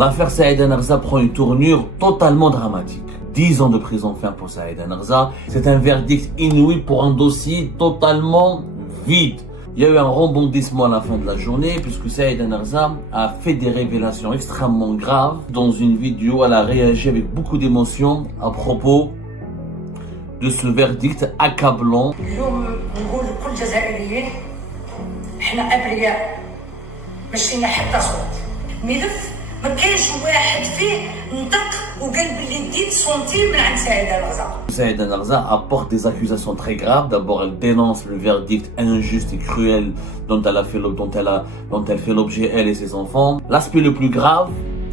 L'affaire Saïda Narza prend une tournure totalement dramatique. 10 ans de prison ferme pour Saïda Narza. C'est un verdict inouï pour un dossier totalement vide. Il y a eu un rebondissement à la fin de la journée puisque Saïda Narza a fait des révélations extrêmement graves. Dans une vidéo, elle a réagi avec beaucoup d'émotion à propos de ce verdict accablant. Saïda Narza apporte des accusations très graves. D'abord, elle dénonce le verdict injuste et cruel dont elle fait l'objet, elle et ses enfants. L'aspect le plus grave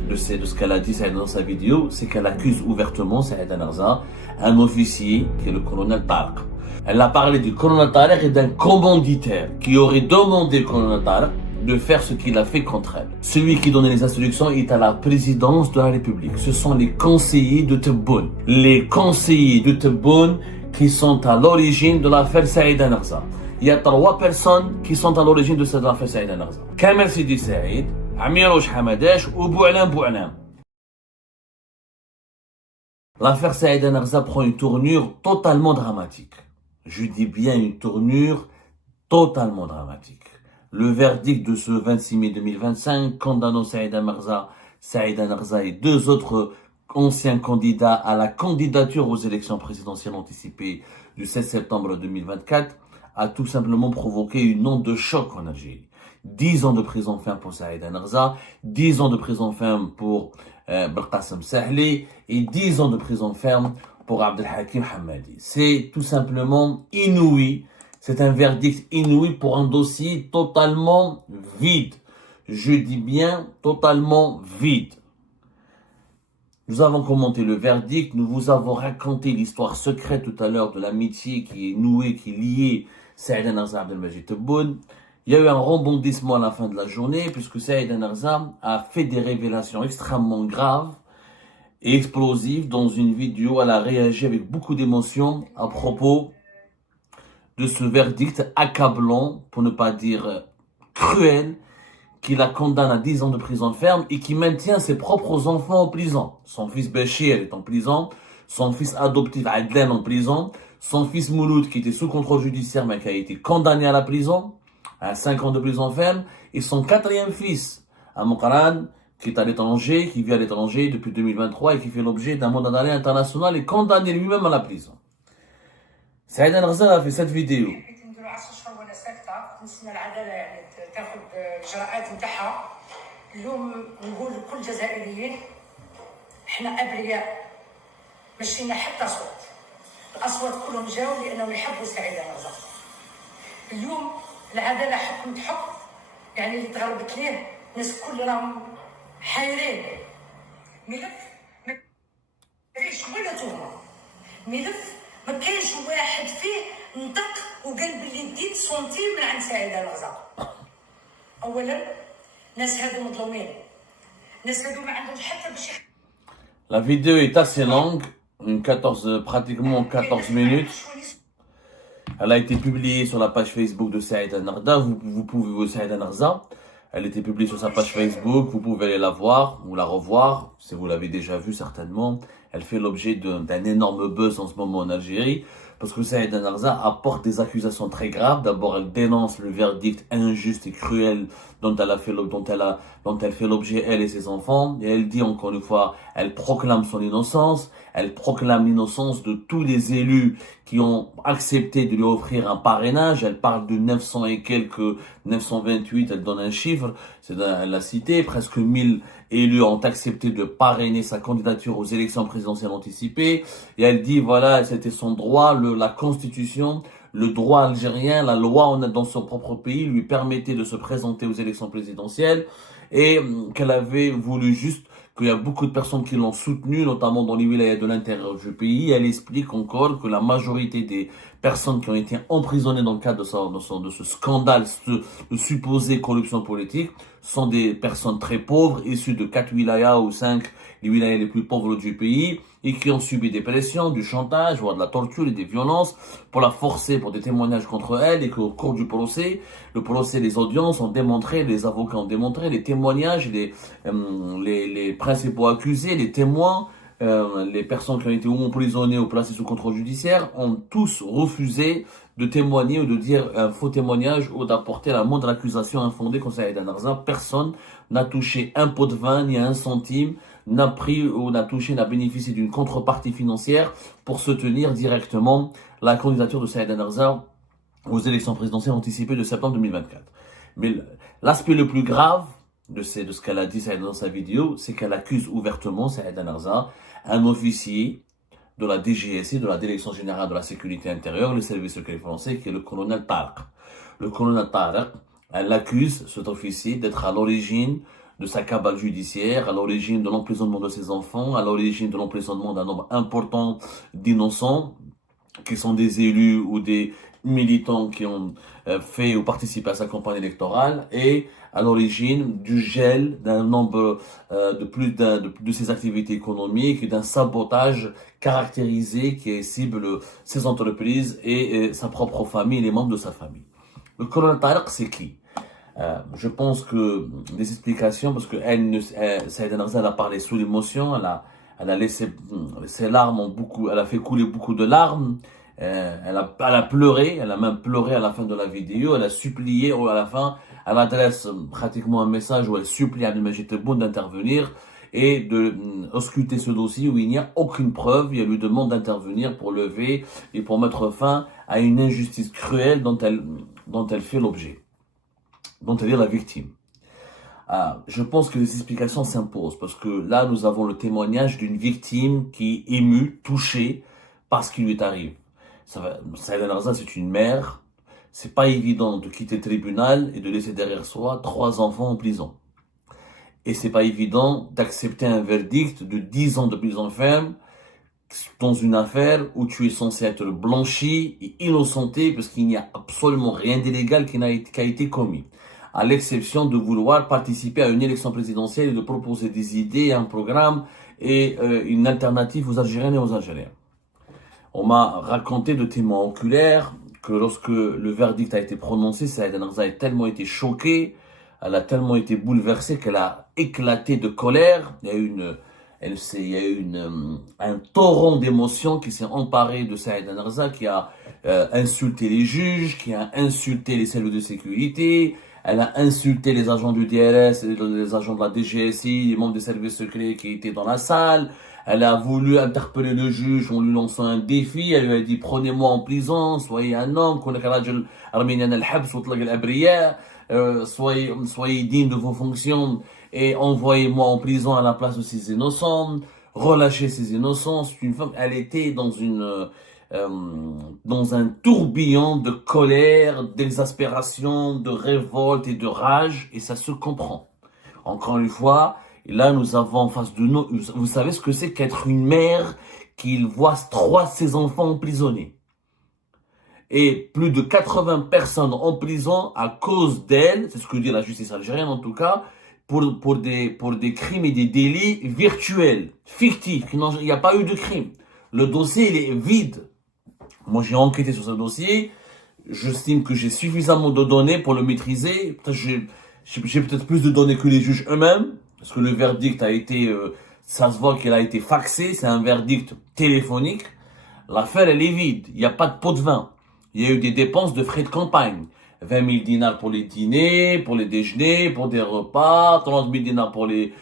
de ce qu'elle a dit dans sa vidéo, c'est qu'elle accuse ouvertement Saïda Narza, un officier qui est le colonel Tariq. Elle a parlé du colonel Tariq et d'un commanditaire qui aurait demandé au colonel Tariq de faire ce qu'il a fait contre elle. Celui qui donnait les instructions est à la présidence de la République. Ce sont les conseillers de Tebboune. Les conseillers de Tebboune qui sont à l'origine de l'affaire Saïda Narza. Il y a 3 personnes qui sont à l'origine de cette affaire Saïda Narza. Kamel Sidi Saïd, Amirouche Hamadash ou Bou'alam Bou'alam. L'affaire Saïda Narza prend une tournure totalement dramatique. Je dis bien une tournure totalement dramatique. Le verdict de ce 26 mai 2025 condamnant Saïda Narza et 2 autres anciens candidats à la candidature aux élections présidentielles anticipées du 16 septembre 2024 a tout simplement provoqué une onde de choc en Algérie. 10 ans de prison ferme pour Saïda Narza, 10 ans de prison ferme pour Belkacem Sahli et 10 ans de prison ferme pour Abdelhakim Hamadi. C'est tout simplement inouï. C'est un verdict inouï pour un dossier totalement vide. Je dis bien totalement vide. Nous avons commenté le verdict, nous vous avons raconté l'histoire secrète tout à l'heure de l'amitié qui est nouée, qui est liée Saïda Narza Abdelmajid Tebboune. Il y a eu un rebondissement à la fin de la journée puisque Saïda Narza a fait des révélations extrêmement graves et explosives. Dans une vidéo, elle a réagi avec beaucoup d'émotion à propos de ce verdict accablant, pour ne pas dire cruel, qui la condamne à 10 ans de prison ferme et qui maintient ses propres enfants en prison. Son fils Bachir est en prison, son fils adoptif Adlan en prison, son fils Mouloud qui était sous contrôle judiciaire mais qui a été condamné à la prison, à 5 ans de prison ferme, et son 4e fils, Amokran, qui est à l'étranger, qui vit à l'étranger depuis 2023 et qui fait l'objet d'un mandat d'arrêt international et condamné lui-même à la prison. Saïda Narza a fait cette vidéo. العدالة حكمت حكم يعني اللي تغربت ليه الناس كل راهم حايرين ملف ما فيش ولا تهمة ملف ما كاينش واحد فيه نطق وقال بلي ديت سنتيم من عند سعيدة نغزة. أولا الناس هادو مظلومين الناس هادو ما عندهمش حتى باش. La vidéo est assez longue, pratiquement 14 minutes. Elle a été publiée sur la page Facebook de Saïda Narza. Vous pouvez Saïda Narza. Elle a été publiée sur sa page Facebook. Vous pouvez aller la voir ou la revoir, si vous l'avez déjà vue certainement. Elle fait l'objet d'un énorme buzz en ce moment en Algérie. Parce que Saïda Narza apporte des accusations très graves. D'abord, elle dénonce le verdict injuste et cruel dont elle fait l'objet, elle et ses enfants. Et elle dit encore une fois, elle proclame son innocence. Elle proclame l'innocence de tous les élus qui ont accepté de lui offrir un parrainage. Elle parle de 900 et quelques, 928, elle donne un chiffre. Elle l'a cité, presque 1000 élus ont accepté de parrainer sa candidature aux élections présidentielles anticipées. Et elle dit, voilà, c'était son droit, la constitution, le droit algérien, la loi dans son propre pays lui permettait de se présenter aux élections présidentielles et qu'elle avait voulu juste qu'il y a beaucoup de personnes qui l'ont soutenue, notamment dans les wilayas de l'intérieur du pays. Elle explique encore que la majorité des personnes qui ont été emprisonnées dans le cadre de ce scandale de supposée corruption politique sont des personnes très pauvres, issues de 4 wilayas ou 5, les wilayas les plus pauvres du pays, et qui ont subi des pressions, du chantage, voire de la torture et des violences pour la forcer pour des témoignages contre elle, et qu'au cours du procès, les audiences ont démontré, les avocats ont démontré, les témoignages, les principaux accusés, les témoins, les personnes qui ont été ou emprisonnées ou placées sous contrôle judiciaire ont tous refusé de témoigner ou de dire un faux témoignage ou d'apporter la moindre accusation infondée contre Saïd Narza. Personne n'a touché un pot de vin ni un centime, n'a pris ou n'a touché, n'a bénéficié d'une contrepartie financière pour soutenir directement la candidature de Saïd Narza aux élections présidentielles anticipées de septembre 2024. Mais l'aspect le plus grave de ce qu'elle a dit dans sa vidéo, c'est qu'elle accuse ouvertement Saïd Narza, un officier de la DGSI, de la Direction Générale de la Sécurité Intérieure, le service secret français, qui est le colonel Tarek. Le colonel Tarek, elle accuse cet officier d'être à l'origine de sa cabale judiciaire, à l'origine de l'emprisonnement de ses enfants, à l'origine de l'emprisonnement d'un nombre important d'innocents, qui sont des élus ou des militants qui ont fait ou participé à sa campagne électorale, et à l'origine du gel d'un nombre de ses activités économiques et d'un sabotage caractérisé qui cible ses entreprises et sa propre famille et les membres de sa famille. Le colonel Tarek, c'est qui? Je pense que des explications, parce que Saïd Narza, elle a parlé sous l'émotion, elle a laissé ses larmes elle a fait couler beaucoup de larmes. Elle a pleuré, elle a même pleuré à la fin de la vidéo, elle a supplié, à la fin, elle adresse pratiquement un message où elle supplie à Al-Majid Tebboune d'intervenir et de ausculter ce dossier où il n'y a aucune preuve, et elle lui demande d'intervenir pour lever et pour mettre fin à une injustice cruelle dont elle fait l'objet, dont elle est la victime. Je pense que les explications s'imposent parce que là, nous avons le témoignage d'une victime qui est émue, touchée par ce qui lui arrive. Saïd Narza, c'est une mère. C'est pas évident de quitter le tribunal et de laisser derrière soi 3 enfants en prison. Et c'est pas évident d'accepter un verdict de 10 ans de prison ferme dans une affaire où tu es censé être blanchi et innocenté parce qu'il n'y a absolument rien d'illégal qui a été commis. À l'exception de vouloir participer à une élection présidentielle et de proposer des idées, un programme et une alternative aux Algériennes et aux Algériens. On m'a raconté de témoins oculaires que lorsque le verdict a été prononcé, Saïd Narza a tellement été choquée, elle a tellement été bouleversée qu'elle a éclaté de colère. Il y a eu un torrent d'émotions qui s'est emparé de Saïd Narza, qui a insulté les juges, qui a insulté les cellules de sécurité, elle a insulté les agents du DRS, les agents de la DGSI, les membres des services secrets qui étaient dans la salle. Elle a voulu interpeller le juge en lui lançant un défi. Elle lui a dit: prenez-moi en prison, soyez un homme, soyez digne de vos fonctions et envoyez-moi en prison à la place de ces innocents, relâchez ces innocents. C'est une femme, elle était dans un tourbillon de colère, d'exaspération, de révolte et de rage, et ça se comprend. Encore une fois, et là, nous avons en face de nous, vous savez ce que c'est qu'être une mère qui voit 3 de ses enfants emprisonnés. Et plus de 80 personnes en prison à cause d'elle, c'est ce que dit la justice algérienne en tout cas, pour des crimes et des délits virtuels, fictifs, il n'y a pas eu de crime. Le dossier, il est vide. Moi, j'ai enquêté sur ce dossier. J'estime que j'ai suffisamment de données pour le maîtriser. J'ai peut-être plus de données que les juges eux-mêmes. Parce que le verdict a été, ça se voit qu'il a été faxé, c'est un verdict téléphonique. L'affaire, elle est vide. Il n'y a pas de pot de vin. Il y a eu des dépenses de frais de campagne. 20 000 dinars pour les dîners, pour les déjeuners, pour des repas, 30 000 dinars pour les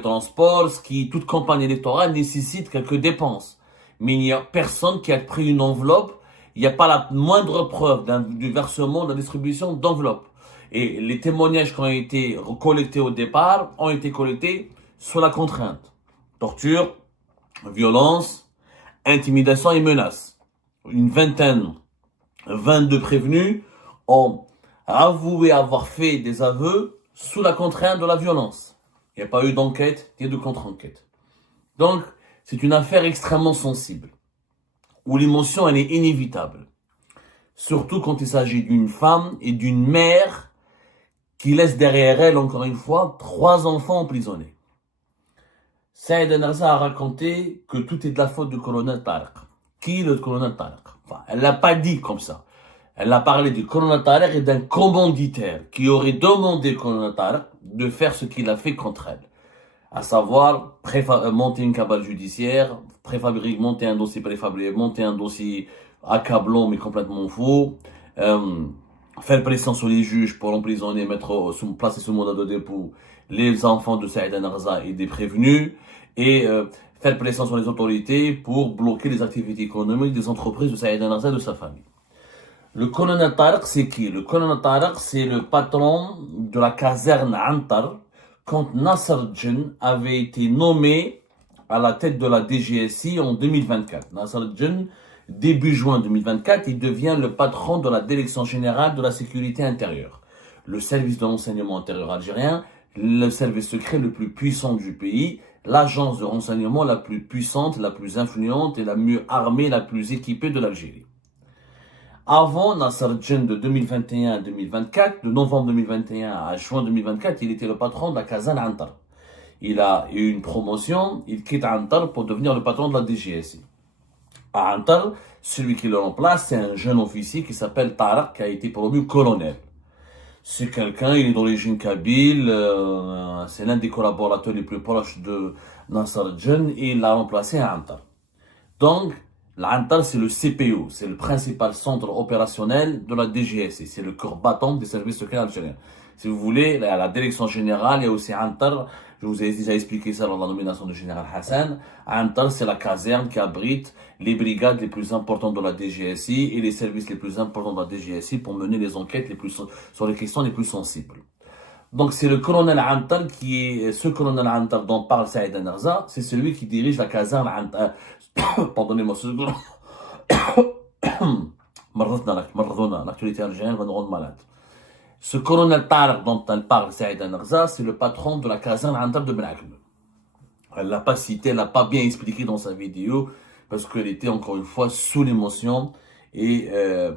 transports, toute campagne électorale nécessite quelques dépenses. Mais il n'y a personne qui a pris une enveloppe. Il n'y a pas la moindre preuve du versement, de la distribution d'enveloppe. Et les témoignages qui ont été collectés au départ ont été collectés sous la contrainte. Torture, violence, intimidation et menaces. Une vingtaine, 22 prévenus ont avoué avoir fait des aveux sous la contrainte de la violence. Il n'y a pas eu d'enquête ni de contre-enquête. Donc, c'est une affaire extrêmement sensible, où l'émotion, elle est inévitable. Surtout quand il s'agit d'une femme et d'une mère qui laisse derrière elle, encore une fois, 3 enfants emprisonnés. Saïd Narza a raconté que tout est de la faute du colonel Tariq. Qui est le colonel Tariq? Enfin, elle l'a pas dit comme ça. Elle a parlé du colonel Tariq et d'un commanditaire qui aurait demandé au colonel Tariq de faire ce qu'il a fait contre elle. À savoir, monter une cabale judiciaire, monter un dossier préfabriqué, monter un dossier accablant mais complètement faux, faire pression sur les juges pour emprisonner, placer sous mandat de dépôt les enfants de Saïd Narza et des prévenus, et faire pression sur les autorités pour bloquer les activités économiques des entreprises de Saïd Narza et de sa famille. Le colonel Tariq, c'est qui? Le colonel Tariq, c'est le patron de la caserne Antar quand Nasser Djen avait été nommé à la tête de la DGSI en 2024. Nasser Djen, début juin 2024, il devient le patron de la Direction générale de la sécurité intérieure, le service de renseignement intérieur algérien, le service secret le plus puissant du pays, l'agence de renseignement la plus puissante, la plus influente et la mieux armée, la plus équipée de l'Algérie. Avant Nasser Djen de 2021 à 2024, de novembre 2021 à juin 2024, il était le patron de la caserne Antar. Il a eu une promotion, il quitte Antar pour devenir le patron de la DGSI. À Antar, celui qui le remplace, c'est un jeune officier qui s'appelle Tariq, qui a été promu colonel. C'est quelqu'un, il est d'origine kabyle, c'est l'un des collaborateurs les plus proches de Nasser Djen et il l'a remplacé à Antar. Donc, l'Antar, c'est le CPO, c'est le principal centre opérationnel de la DGSI, c'est le cœur battant des services secrets algériens. Si vous voulez, à la direction générale, il y a aussi Antar, je vous ai déjà expliqué ça lors de la nomination du général Hassan. Antar, c'est la caserne qui abrite les brigades les plus importantes de la DGSI et les services les plus importants de la DGSI pour mener les enquêtes sur les questions les plus sensibles. Donc c'est le colonel Antar ce colonel Antar dont parle Saïd Narza, c'est celui qui dirige la caserne Antar. Pardonnez-moi ce seconde. L'actualité algérienne va nous rendre malade. Ce colonel Tariq dont elle parle, Saïd Narza, c'est le patron de la caserne Antar de Ben Akb. Elle l'a pas cité, elle l'a pas bien expliqué dans sa vidéo, parce qu'elle était encore une fois sous l'émotion et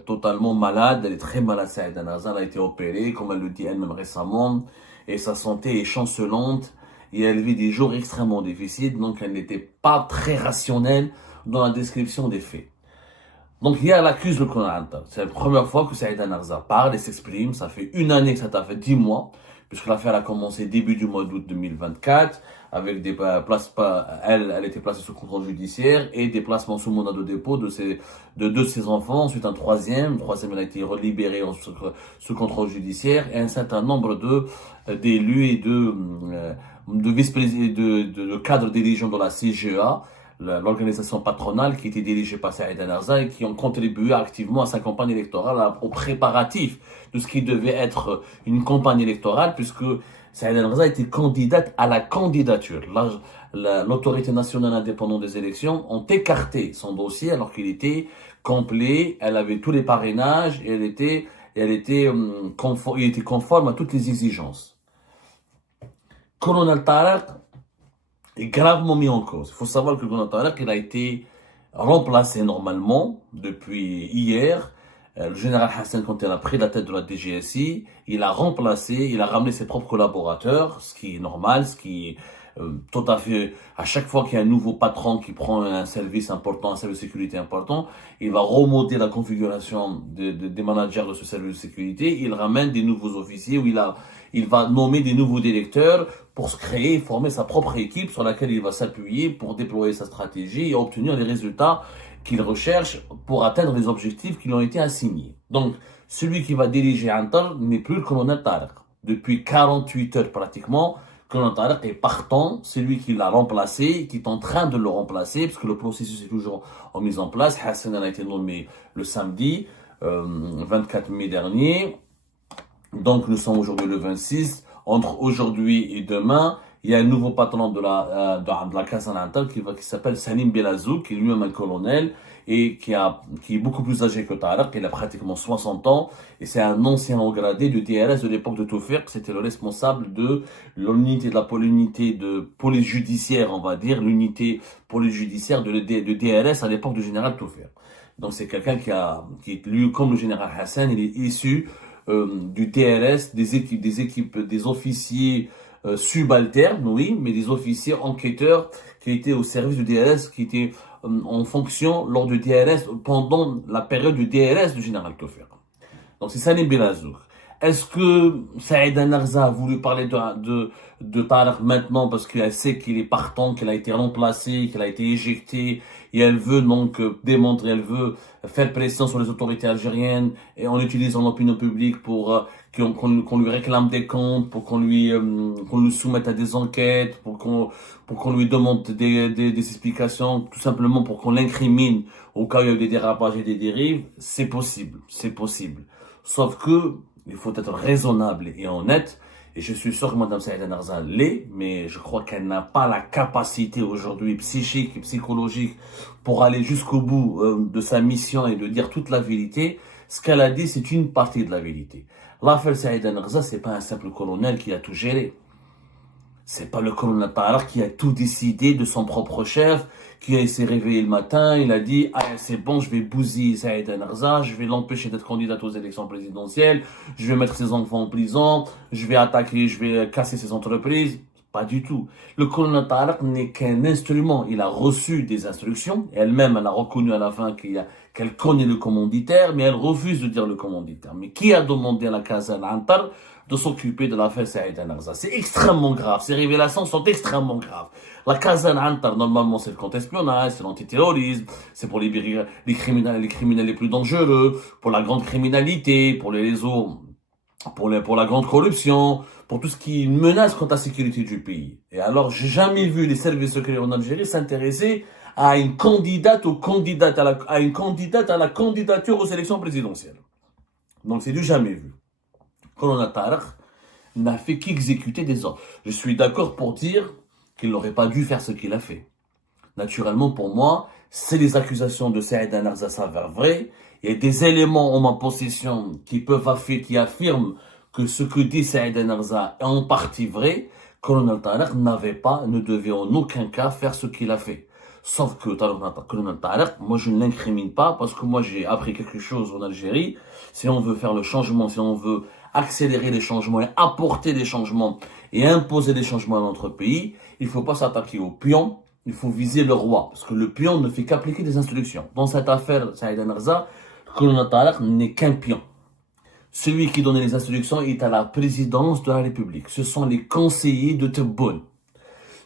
totalement malade. Elle est très malade, Saïd Narza, elle a été opérée, comme elle le dit elle-même récemment, et sa santé est chancelante, et elle vit des jours extrêmement difficiles, donc elle n'était pas très rationnelle dans la description des faits. Donc hier, elle accuse le colonel Antar. C'est la première fois que Saïd Narza parle et s'exprime. Ça fait une année que ça t'a fait 10 mois, puisque l'affaire a commencé début du mois d'août 2024, avec des elle était placée sous contrôle judiciaire et des placements sous mandat de dépôt de deux de ses enfants. Ensuite un troisième elle a été libérée sous contrôle judiciaire et un certain nombre d'élus et de vice-présidents, de cadres dirigeants de la CGA, l'organisation patronale qui était dirigée par Saïd Narza et qui ont contribué activement à sa campagne électorale, aux préparatifs de ce qui devait être une campagne électorale, puisque Saïd Narza était candidate à la candidature. L'autorité nationale indépendante des élections ont écarté son dossier alors qu'il était complet, elle avait tous les parrainages et il était conforme à toutes les exigences. Colonel Tariq est gravement mis en cause. Il faut savoir que le colonel Tariq, il a été remplacé normalement depuis hier. Le général Hassan, quand il a pris la tête de la DGSI, il a ramené ses propres collaborateurs, ce qui est normal, ce qui est tout à fait, à chaque fois qu'il y a un nouveau patron qui prend un service important, un service de sécurité important, il va remonter la configuration des managers de ce service de sécurité, il ramène des nouveaux officiers, il va nommer des nouveaux directeurs pour se créer, former sa propre équipe sur laquelle il va s'appuyer pour déployer sa stratégie et obtenir les résultats qu'il recherche pour atteindre les objectifs qui lui ont été assignés. Donc, celui qui va diriger Antar n'est plus le colonel Tariq. Depuis 48 heures pratiquement, le colonel Tariq est partant, c'est lui qui l'a remplacé, qui est en train de le remplacer, parce que le processus est toujours en mise en place. Hassan a été nommé le samedi, 24 mai dernier. Donc, nous sommes aujourd'hui le 26. Entre aujourd'hui et demain, il y a un nouveau patron de la caserne Antar qui s'appelle Salim Belazou, qui est lui-même un colonel et qui est beaucoup plus âgé que Tariq. Il a pratiquement 60 ans et c'est un ancien haut gradé du DRS de l'époque de Toufiq. C'était le responsable de l'unité de police judiciaire, on va dire, l'unité police judiciaire de DRS à l'époque du général Toufiq. Donc c'est quelqu'un lui, comme le général Hassan, il est issu du DRS, des officiers subalternes, oui, mais des officiers enquêteurs qui étaient au service du DRS, qui étaient en fonction lors du DRS, pendant la période du DRS du général Tofir. Donc c'est Salim Belazouk. Est-ce que Saïda Narza a voulu parler de Tariq maintenant parce qu'elle sait qu'il est partant, qu'il a été remplacé, qu'il a été éjecté, et elle veut donc démontrer, elle veut faire pression sur les autorités algériennes et en utilisant l'opinion publique pour qu'on lui réclame des comptes, pour qu'on lui soumette à des enquêtes, pour qu'on lui demande des explications, tout simplement pour qu'on l'incrimine au cas où il y a eu des dérapages et des dérives, c'est possible, c'est possible. Sauf que il faut être raisonnable et honnête. Et je suis sûr que Mme Saïda Narza l'est, mais je crois qu'elle n'a pas la capacité aujourd'hui psychique et psychologique pour aller jusqu'au bout de sa mission et de dire toute la vérité. Ce qu'elle a dit, c'est une partie de la vérité. L'affaire Saïda Narza, c'est pas un simple colonel qui a tout géré. C'est pas le colonel Tariq qui a tout décidé de son propre chef, qui s'est réveillé le matin, il a dit, ah, c'est bon, je vais bousiller Saïda Narza, je vais l'empêcher d'être candidate aux élections présidentielles, je vais mettre ses enfants en prison, je vais attaquer, je vais casser ses entreprises. Pas du tout. Le colonel Tariq n'est qu'un instrument. Il a reçu des instructions. Elle-même, elle a reconnu à la fin qu'elle connaît le commanditaire, mais elle refuse de dire le commanditaire. Mais qui a demandé à la Casa Antar de s'occuper de l'affaire Saïda Narza? C'est extrêmement grave. Ces révélations sont extrêmement graves. La Casa Antar, normalement, c'est le contre-espionnage, c'est l'antiterrorisme, c'est pour libérer les criminels les plus dangereux, pour la grande criminalité, pour les réseaux, pour la grande corruption, pour tout ce qui menace quant à la sécurité du pays. Et alors, j'ai jamais vu les services secrets en Algérie s'intéresser à une candidate à la candidature aux élections présidentielles. Donc, c'est du jamais vu. Colonel Tariq n'a fait qu'exécuter des ordres. Je suis d'accord pour dire qu'il n'aurait pas dû faire ce qu'il a fait. Naturellement, pour moi, si les accusations de Saïda Narza s'avèrent vraies, il y a des éléments en ma possession qui affirment que ce que dit Saïda Narza est en partie vrai. Colonel Tariq ne devait en aucun cas faire ce qu'il a fait. Sauf que Colonel Tariq, moi je ne l'incrimine pas parce que moi j'ai appris quelque chose en Algérie. Si on veut faire le changement, si on veut accélérer les changements et apporter des changements et imposer des changements dans notre pays, il ne faut pas s'attaquer au pion, il faut viser le roi. Parce que le pion ne fait qu'appliquer des instructions. Dans cette affaire, Saïda Narza, Colonel Tariq n'est qu'un pion. Celui qui donne les instructions est à la présidence de la République. Ce sont les conseillers de Tebboune.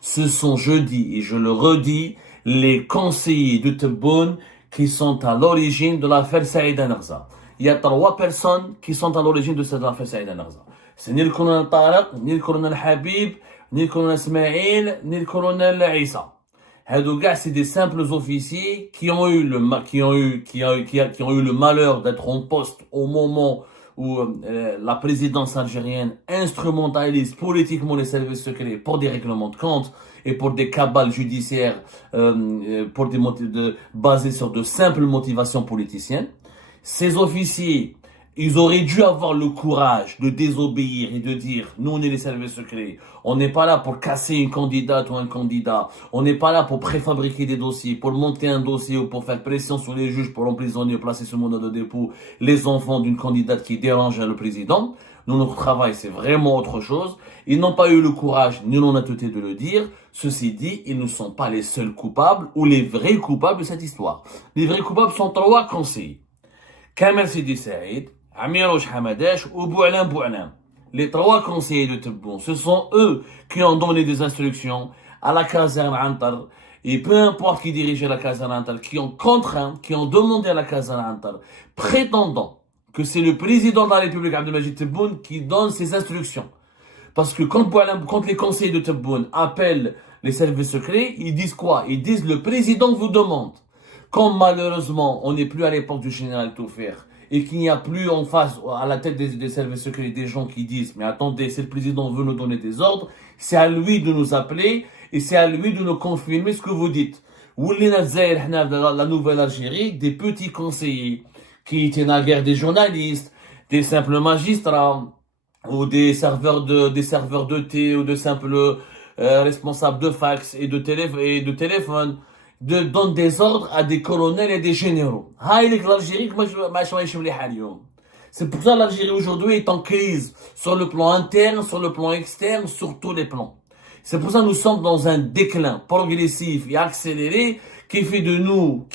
Ce sont, je dis et je le redis, les conseillers de Tebboune qui sont à l'origine de l'affaire Saïda Narza. Il y a 3 personnes qui sont à l'origine de cette affaire Saïda Narza. C'est ni le colonel Tariq, ni le colonel Habib, ni le colonel Ismaïl, ni le colonel Issa. C'est des simples officiers qui ont eu le malheur d'être en poste au moment où la présidence algérienne instrumentalise politiquement les services secrets pour des règlements de compte et pour des cabales judiciaires basées sur de simples motivations politiciennes. Ces officiers, ils auraient dû avoir le courage de désobéir et de dire, nous on est les services secrets, on n'est pas là pour casser une candidate ou un candidat, on n'est pas là pour préfabriquer des dossiers, pour monter un dossier ou pour faire pression sur les juges pour emprisonner ou placer sous mandat de dépôt les enfants d'une candidate qui dérange le président. Nous, notre travail, c'est vraiment autre chose. Ils n'ont pas eu le courage ni l'honnêteté de le dire. Ceci dit, ils ne sont pas les seuls coupables ou les vrais coupables de cette histoire. Les vrais coupables sont 3 conseillers. Kamel Sidi Saïd, Amirouche Hamadash ou Boualam. Les 3 conseillers de Tebboune, ce sont eux qui ont donné des instructions à la caserne Antar. Et peu importe qui dirigeait la caserne Antar, qui ont demandé à la caserne Antar, prétendant que c'est le président de la République, Abdelmajid Tebboune, qui donne ces instructions. Parce que quand les conseillers de Tebboune appellent les services secrets, ils disent quoi? Ils disent le président vous demande. Quand malheureusement, on n'est plus à l'époque du général Tofir et qu'il n'y a plus en face, à la tête des services secrets, des gens qui disent, mais attendez, si le président veut nous donner des ordres, c'est à lui de nous appeler et c'est à lui de nous confirmer ce que vous dites. La nouvelle Algérie, des petits conseillers qui étaient naguère des journalistes, des simples magistrats, ou des serveurs de thé, ou de simples responsables de fax et de téléphone. donne des ordres à des colonels et des généraux. L'Algérie, c'est pour ça que l'Algérie aujourd'hui est en crise sur le plan interne, sur le plan externe, sur tous les plans. C'est pour ça que nous sommes dans un déclin progressif et accéléré qui fait de nous,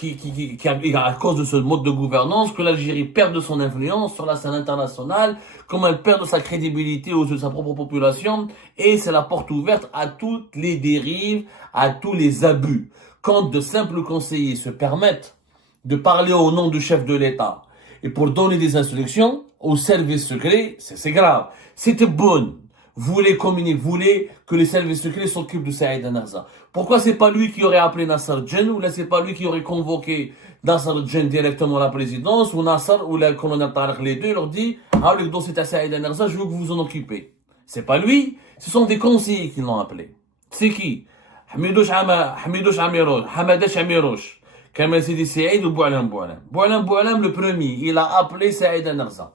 à cause de ce mode de gouvernance, que l'Algérie perd de son influence sur la scène internationale, comme elle perd de sa crédibilité aux yeux de sa propre population, et c'est la porte ouverte à toutes les dérives, à tous les abus. Quand de simples conseillers se permettent de parler au nom du chef de l'État, et pour donner des instructions aux services secrets, c'est grave. C'était bon. Voulait communiquer, voulait que les services secrets s'occupent de Saïd Narza. Pourquoi c'est pas lui qui aurait appelé Nasser Djen, ou là c'est pas lui qui aurait convoqué Nasser Djen directement à la présidence, ou Nasser, ou le colonel Tariq, les deux, leur dit, ah, le dossier à Saïd Narza, je veux que vous vous en occupez. C'est pas lui, ce sont des conseillers qui l'ont appelé. C'est qui? Hamidouch Amirouch, Hamadouch Amirouch, Kamel Sidi Saïd ou Boualam Boualam. Boualam Boualam, le premier, il a appelé Saïd Narza.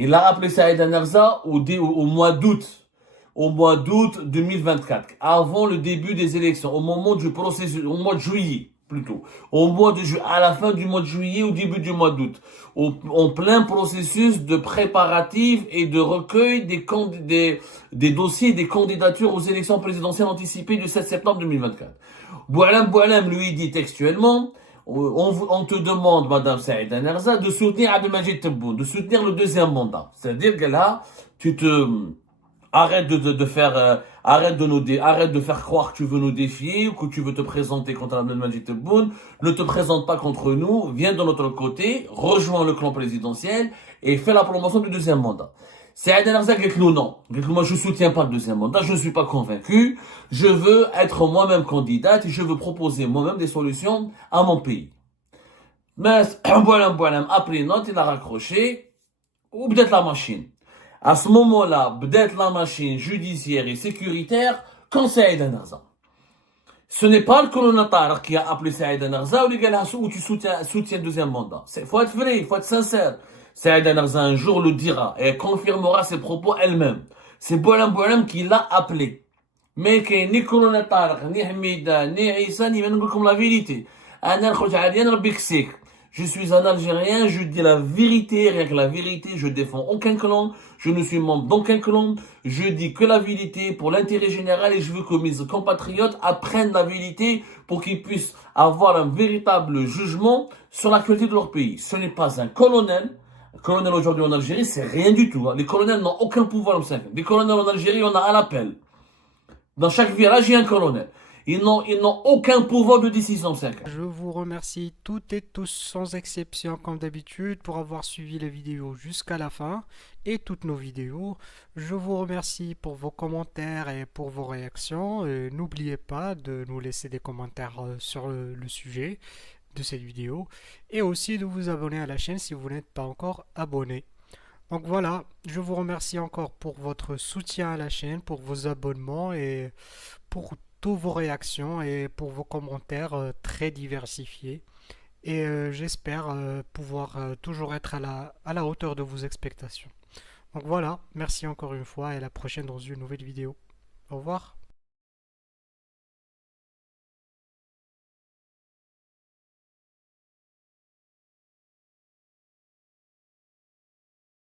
Il a appelé Saïd Narza au mois d'août 2024, avant le début des élections, au moment du processus, au mois de juillet plutôt, à la fin du mois de juillet, au début du mois d'août, en plein processus de préparatifs et de recueil des dossiers, des candidatures aux élections présidentielles anticipées du 7 septembre 2024. Boualam lui dit textuellement, on te demande, Madame Saïd Narza, de soutenir Abdelmajid Tebboune, de soutenir le deuxième mandat. C'est-à-dire que là, arrête de faire croire que tu veux nous défier ou que tu veux te présenter contre Abdelmajid Tebboune. Ne te présente pas contre nous, viens de notre côté, rejoins le clan présidentiel et fais la promotion du deuxième mandat. Saïd Narza dit que non. Moi, je soutiens pas le deuxième mandat, je ne suis pas convaincu. Je veux être moi-même candidate et je veux proposer moi-même des solutions à mon pays. Mais, Boualam, après note, il a raccroché, ou peut-être la machine. À ce moment-là, peut-être la machine judiciaire et sécuritaire, quand Saïd Narza. Ce n'est pas le colonel Tariq qui a appelé Saïd Narza ou les gars où tu soutiens le deuxième mandat. Faut être vrai, il faut être sincère. Saïd Narza un jour le dira et elle confirmera ses propos elle-même. C'est Boualam qui l'a appelé. Mais que ni colonel Tariq, ni Hamida, ni Issa, ni même comme la vérité. Je suis un Algérien, je dis la vérité, rien que la vérité, je défends aucun clan, je ne suis membre d'aucun clan, je dis que la vérité pour l'intérêt général et je veux que mes compatriotes apprennent la vérité pour qu'ils puissent avoir un véritable jugement sur l'actualité de leur pays. Ce n'est pas un colonel. Un colonel aujourd'hui en Algérie, c'est rien du tout. Les colonels n'ont aucun pouvoir. Les colonels en Algérie, on a à l'appel. Dans chaque village, il y a un colonel. Ils n'ont aucun pouvoir de décision. Je vous remercie toutes et tous sans exception comme d'habitude pour avoir suivi la vidéo jusqu'à la fin et toutes nos vidéos. Je vous remercie pour vos commentaires et pour vos réactions. N'oubliez pas de nous laisser des commentaires sur le sujet de cette vidéo et aussi de vous abonner à la chaîne si vous n'êtes pas encore abonné. Donc voilà, je vous remercie encore pour votre soutien à la chaîne, pour vos abonnements et pour toutes vos réactions et pour vos commentaires très diversifiés. Et j'espère pouvoir toujours être à la hauteur de vos expectations. Donc voilà, merci encore une fois et à la prochaine dans une nouvelle vidéo. Au revoir.